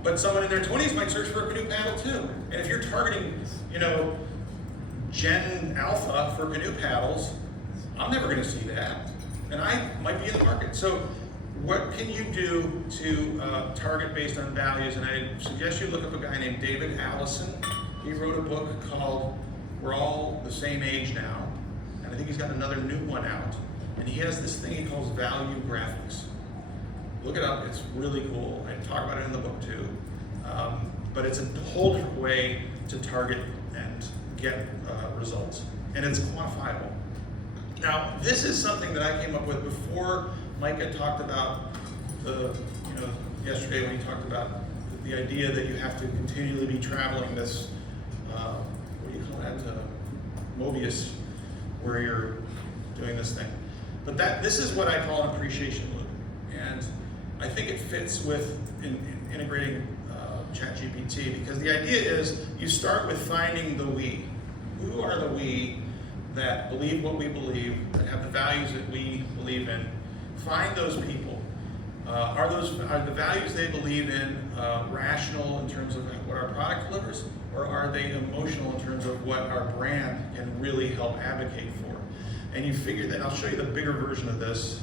But someone in their 20s might search for a canoe paddle too. And if you're targeting, Gen Alpha for canoe paddles, I'm never going to see that. And I might be in the market. So what can you do to target based on values? And I suggest you look up a guy named David Allison. He wrote a book called We're All the Same Age Now. And I think he's got another new one out. And he has this thing he calls value graphics. Look it up, it's really cool. I talk about it in the book too. But it's a whole different way to target and get results. And it's quantifiable. Now, this is something that I came up with before Micah talked about yesterday when he talked about the idea that you have to continually be traveling this, what do you call that, Mobius, where you're doing this thing. But this is what I call an appreciation loop. And I think it fits with integrating ChatGPT, because the idea is you start with finding the we. Who are the we that believe what we believe, that have the values that we believe in? Find those people. Are the values they believe in rational in terms of what our product delivers, or are they emotional in terms of what our brand can really help advocate for? And you figure that, I'll show you the bigger version of this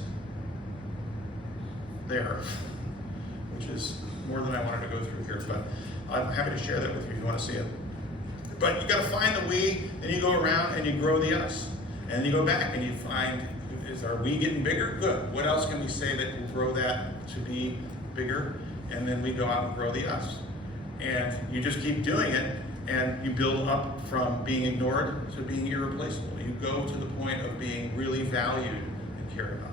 there, which is more than I wanted to go through here, but I'm happy to share that with you if you want to see it. But you got to find the we, then you go around and you grow the us. And then you go back and you find, are we getting bigger? Good. What else can we say that will grow that to be bigger? And then we go out and grow the us. And you just keep doing it. And you build up from being ignored to being irreplaceable. You go to the point of being really valued and cared about.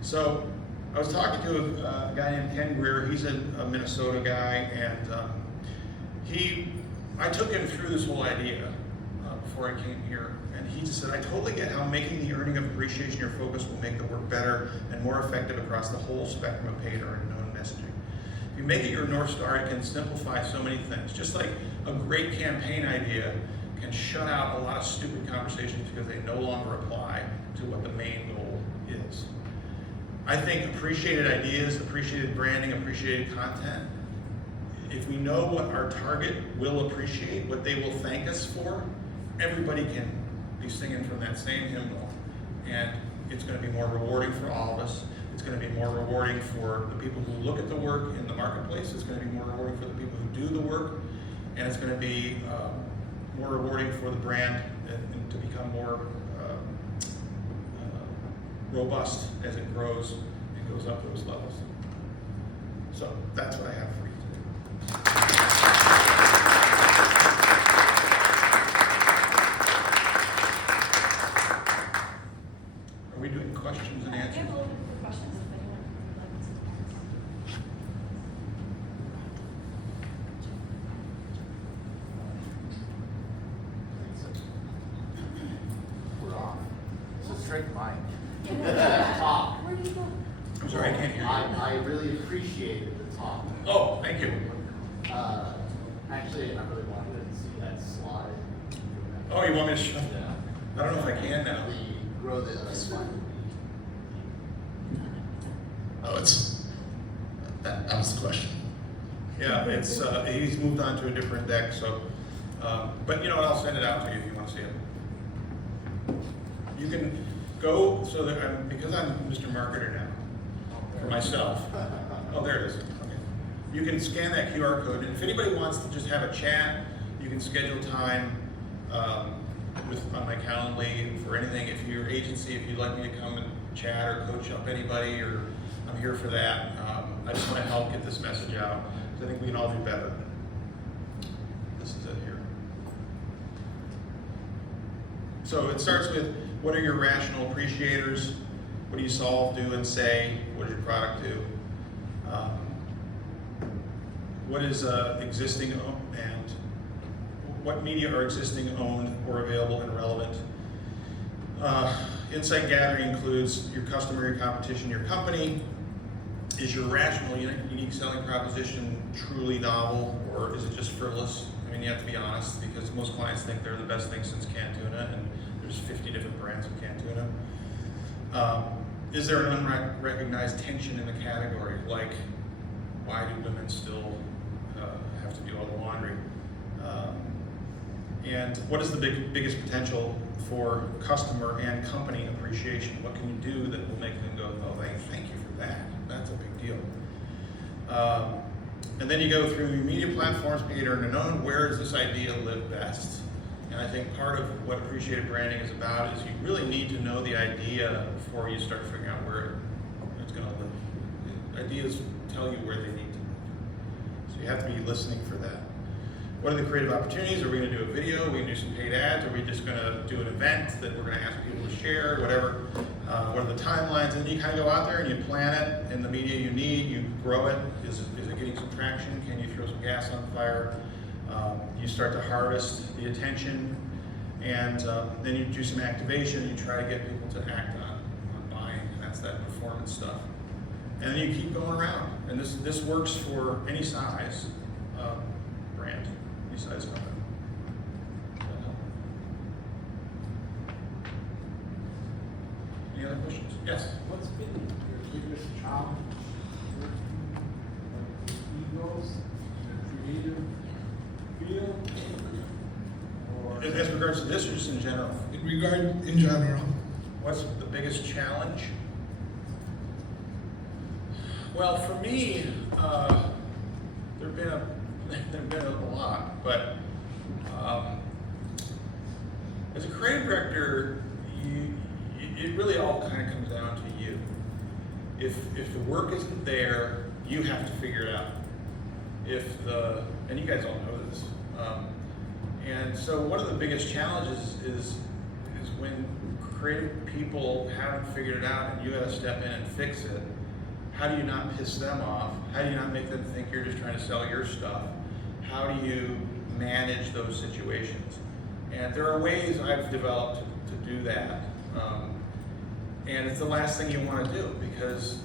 So I was talking to a guy named Ken Greer. He's a Minnesota guy, and I took him through this whole idea before I came here, and he just said, I totally get how making the earning of appreciation your focus will make the work better and more effective across the whole spectrum of paid or unknown messaging. If you make it your North Star, it can simplify so many things. Just like a great campaign idea can shut out a lot of stupid conversations because they no longer apply to what the main goal is. I think appreciated ideas, appreciated branding, appreciated content, if we know what our target will appreciate, what they will thank us for, everybody can be singing from that same hymnal. And it's going to be more rewarding for all of us. It's going to be more rewarding for the people who look at the work in the marketplace. It's going to be more rewarding for the people who do the work. And it's going to be more rewarding for the brand and to become more robust as it grows and goes up those levels. So that's what I have for you today. Are we doing questions and I answers? have a little bit of questions if anyone would like to. We're off. It's a straight line. Yeah. Talk. Where do you go? I'm sorry, I can't hear you. I really appreciated the talk. Oh, thank you. Actually, I really wanted to see that slide. Oh, you want me to show? Yeah. I don't know if I can now. The grow the slide. Oh, that was the question. Yeah, it's he's moved on to a different deck, so but you know what, I'll send it out to you if you want to see it. You can go so that because I'm Mr. Marketer now for myself. Oh, there it is. Okay. You can scan that QR code, and if anybody wants to just have a chat, you can schedule time on my Calendly for anything. If your agency, if you'd like me to come and chat or coach up anybody, or I'm here for that. I just want to help get this message out because I think we can all do better. This is it here. So it starts with, what are your rational appreciators? What do you solve, do, and say? What does your product do? What is existing and what media are existing, owned, or available and relevant? Insight gathering includes your customer, your competition, your company. Is your rational, unique selling proposition truly novel, or is it just frivolous? I mean, you have to be honest, because most clients think they're the best thing since canned tuna, and there's 50 different brands of canned tuna. Is there an unrecognized tension in the category, like why do women still have to do all the laundry? And what is the biggest potential for customer and company appreciation? What can you do that will make them go, oh, thank you for that. That's a big deal. And then you go through your media platforms, paid or unknown, where does this idea live best? And I think part of what appreciated branding is about is you really need to know the idea before you start figuring out where it's going to live. Ideas tell you where they need to live. So you have to be listening for that. What are the creative opportunities? Are we going to do a video? Are we going to do some paid ads? Are we just going to do an event that we're going to ask people to share, whatever? What are the timelines? And then you kind of go out there and you plan it in the media you need, you grow it. Is it getting some traction? Can you throw some gas on the fire? You start to harvest the attention, and then you do some activation and you try to get people to act on buying, and that's that performance stuff. And then you keep going around, and this works for any size brand, any size company. Any other questions? Yes? What's been your biggest challenge working with egos in a creative field? Or As regards to this, or just in general? In general, What's the biggest challenge? Well, for me, there've been a lot, but as a creative director, it really all kind of comes down to you. If the work isn't there, you have to figure it out. And you guys all know this. And so one of the biggest challenges is when creative people haven't figured it out and you gotta step in and fix it, how do you not piss them off? How do you not make them think you're just trying to sell your stuff? How do you manage those situations? And there are ways I've developed to do that. And it's the last thing you want to do, because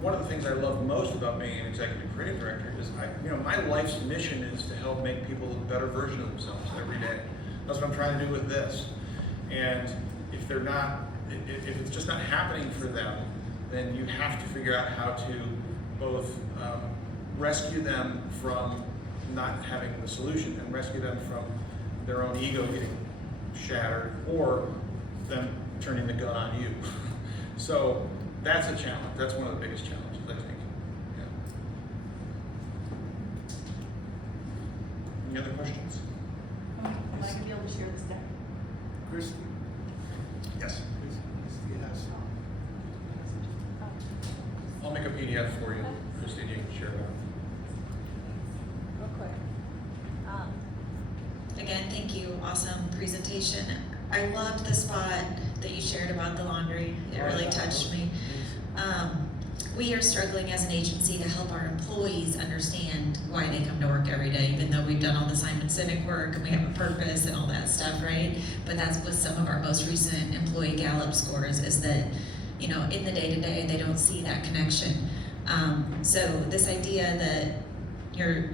one of the things I love most about being an executive creative director is my life's mission is to help make people a better version of themselves every day. That's what I'm trying to do with this. And if they're not, if it's just not happening for them, then you have to figure out how to both rescue them from not having the solution and rescue them from their own ego getting shattered or them turning the gun on you. So that's a challenge. That's one of the biggest challenges, I think. Yeah. Any other questions? Am I gonna be able to share this deck? Christie, Yes. Christie has some. I'll make a PDF for you, Christine, you can share it out. Real quick. Again, thank you. Awesome presentation. I loved the spot that you shared about the laundry. It really touched me. We are struggling as an agency to help our employees understand why they come to work every day, even though we've done all the Simon Sinek work and we have a purpose and all that stuff, right? But that's with some of our most recent employee Gallup scores, is that, in the day-to-day, they don't see that connection. So this idea that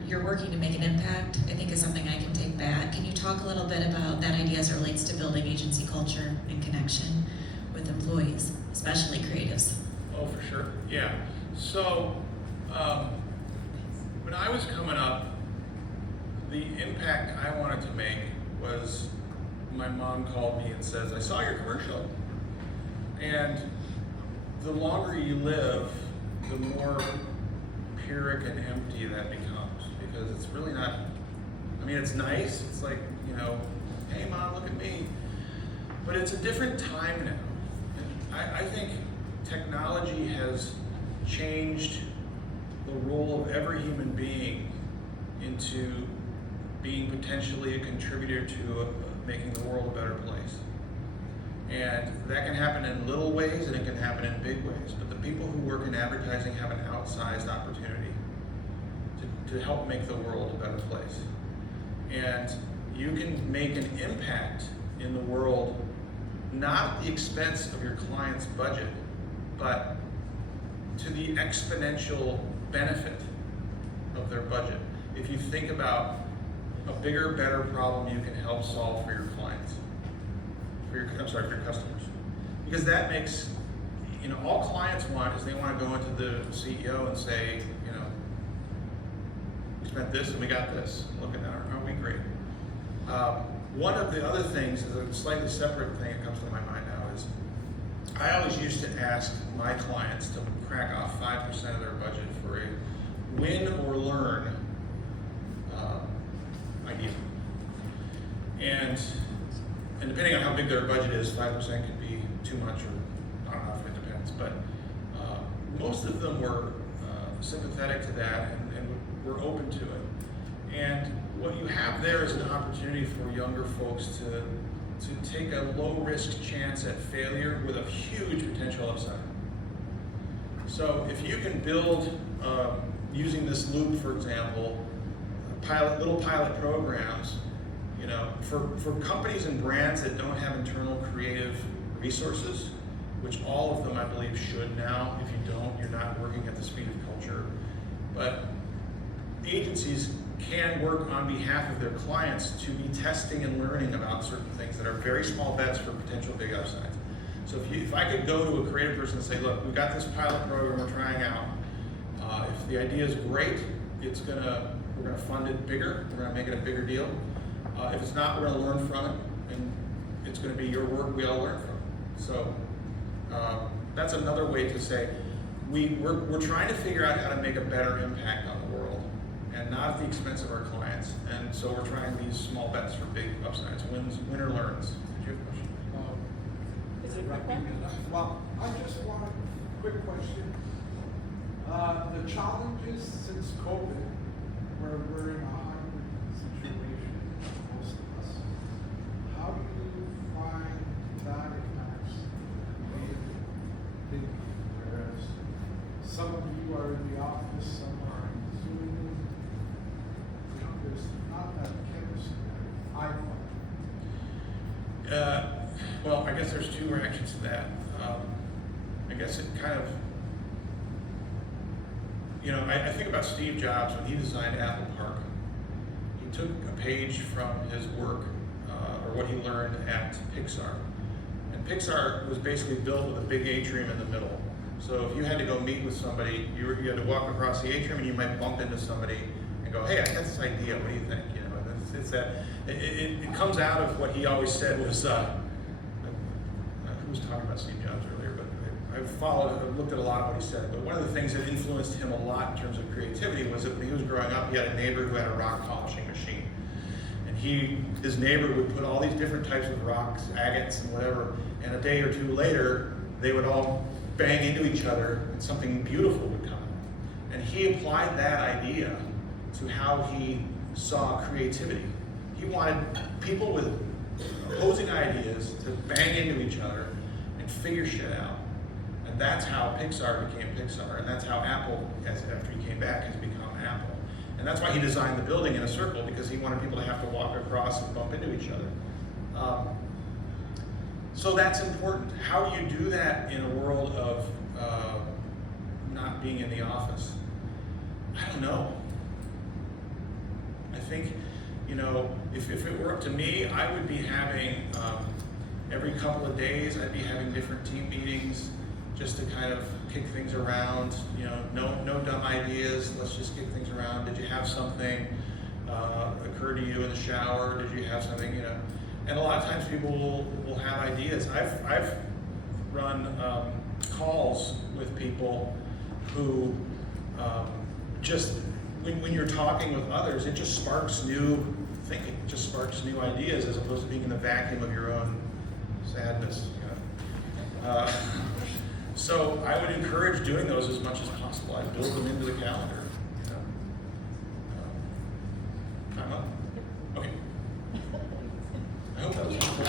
you're working to make an impact, I think is something I can take back. Can you talk a little bit about that idea as it relates to building agency culture and connection with employees, especially creatives? Oh, for sure. Yeah. So, when I was coming up, the impact I wanted to make was my mom called me and says, I saw your commercial. And the longer you live, the more pyrrhic and empty that becomes, because it's really not, it's nice. It's like, hey mom, look at me. But it's a different time now. And I think technology has changed the role of every human being into being potentially a contributor to making the world a better place. And that can happen in little ways and it can happen in big ways. But the people who work in advertising have an outsized opportunity to help make the world a better place. And you can make an impact in the world, not at the expense of your client's budget, but to the exponential benefit of their budget. If you think about a bigger, better problem you can help solve for your clients, for your customers. Because that makes, all clients want is they want to go into the CEO and say, we spent this and we got this. Look at that, aren't we great? One of the other things is a slightly separate thing that comes to my mind now is I always used to ask my clients to crack off 5% of their budget for a win or learn idea. And depending on how big their budget is, 5% could be too much, or I don't know if it depends. But most of them were sympathetic to that and were open to it. And what you have there is an opportunity for younger folks to take a low-risk chance at failure with a huge potential upside. So if you can build, using this loop, for example, little pilot programs, for companies and brands that don't have internal creative resources, which all of them I believe should now. If you don't, you're not working at the speed of culture. But agencies can work on behalf of their clients to be testing and learning about certain things that are very small bets for potential big upsides. So if I could go to a creative person and say, look, we've got this pilot program we're trying out. If the idea is great, we're gonna fund it bigger. We're gonna make it a bigger deal. If it's not, we're gonna learn from it, and it's gonna be your work we all learn from. So that's another way to say we're trying to figure out how to make a better impact on the world, and not at the expense of our clients. And so we're trying these small bets for big upsides, winner learns. Did you have a question? Is it Wrapping it up. Well, I just want a quick question. The challenges since COVID, where we're in a hybrid situation, most of guy has creative thinking, whereas some of you are in the office, some are in Zoom. You know, there's not that chemistry, I find. Well, I guess there's two reactions to that. I guess it kind of, you know, I think about Steve Jobs when he designed Apple Park. He took a page from his work, or what he learned at Pixar. And Pixar was basically built with a big atrium in the middle. So if you had to go meet with somebody, you had to walk across the atrium and you might bump into somebody and go, hey, I got this idea, what do you think? You know, and it's that, it comes out of what he always said was, who was talking about Steve Jobs earlier, but I've looked at a lot of what he said, but one of the things that influenced him a lot in terms of creativity was that when he was growing up, he had a neighbor who had a rock polishing machine. And his neighbor would put all these different types of rocks, agates and whatever, and a day or two later, they would all bang into each other and something beautiful would come out. And he applied that idea to how he saw creativity. He wanted people with opposing ideas to bang into each other and figure shit out. And that's how Pixar became Pixar, and that's how Apple, after he came back, has become Apple. And that's why he designed the building in a circle, because he wanted people to have to walk across and bump into each other. So that's important. How do you do that in a world of not being in the office? I don't know. I think, you know, if it were up to me, I would be having, every couple of days, I'd be having different team meetings just to kind of kick things around. You know, no dumb ideas, let's just kick things around. Did you have something occur to you in the shower? Did you have something, you know? And a lot of times people will have ideas. I've run calls with people who just, when you're talking with others, it just sparks new thinking, it just sparks new ideas as opposed to being in the vacuum of your own sadness. You know? So I would encourage doing those as much as possible. I build them into the calendar. You know? Time up? Okay. I hope that was helpful.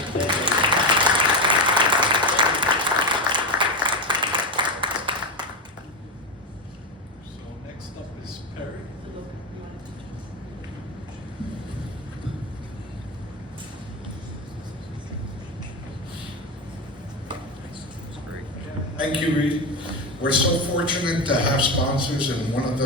So next up is Perry. Thank you, Reed. We're so fortunate to have sponsors, and one of the